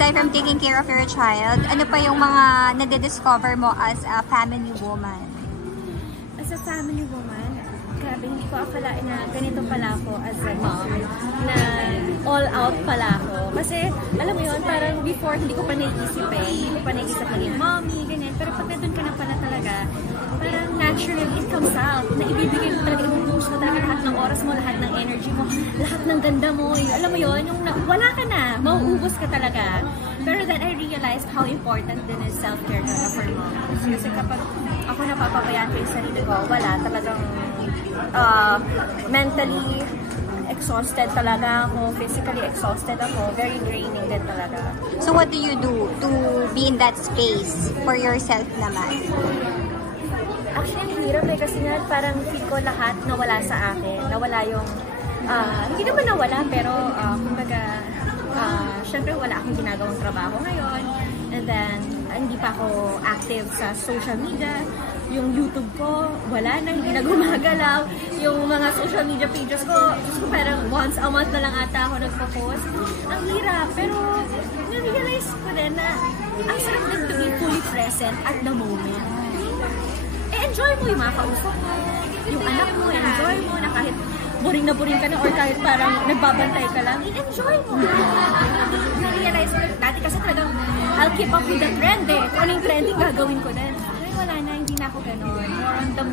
aside from taking care of your child, ano pa yung mga nade-discover mo as a family woman? As a family woman, grabe, hindi ko akalain na ganito pala ako as a mom, na all out pala ako. Kasi, alam mo yun, parang before, hindi ko pa naiisip hindi ko pa naiisip maging mommy, ganyan. Pero pag nandun ka na pala talaga, parang naturally it comes out, na ibibigay mo talaga, ibubuhos mo talaga lahat ng oras mo, lahat ng energy mo, lahat ng ganda mo, alam mo yun, yung wala ka na, mauubos ka talaga. Pero then I realized how important din is self-care talaga for moms. Kasi kapag ako napapabayaan ko yung sarili ko, wala, talagang mentally exhausted talaga ako, physically exhausted ako, very draining din talaga. So what do you do to be in that space for yourself naman? Actually, ang hirap kasi nga parang feel ko lahat nawala sa akin. Nawala yung, hindi naman nawala, pero kumbaga, syempre wala akong ginagawang trabaho ngayon. And then, hindi pa ako active sa social media. Yung YouTube ko, wala na, hindi na gumagalaw. Yung mga social media pages ko, parang once a month na lang ata ako nagpo-post. Ang hirap, pero na-realize ko din na ang sarap din to be fully present at the moment. Enjoy mo yung mga kausap mo, yung anak mo, enjoy mo na kahit boring ka na or kahit parang nagbabantay ka lang, enjoy mo. Na-realize ko, dati kasi talagang I'll keep up with the trend eh. Kung ano yung trending, gagawin ko din. Ay, wala na, hindi na ako ganun. More on the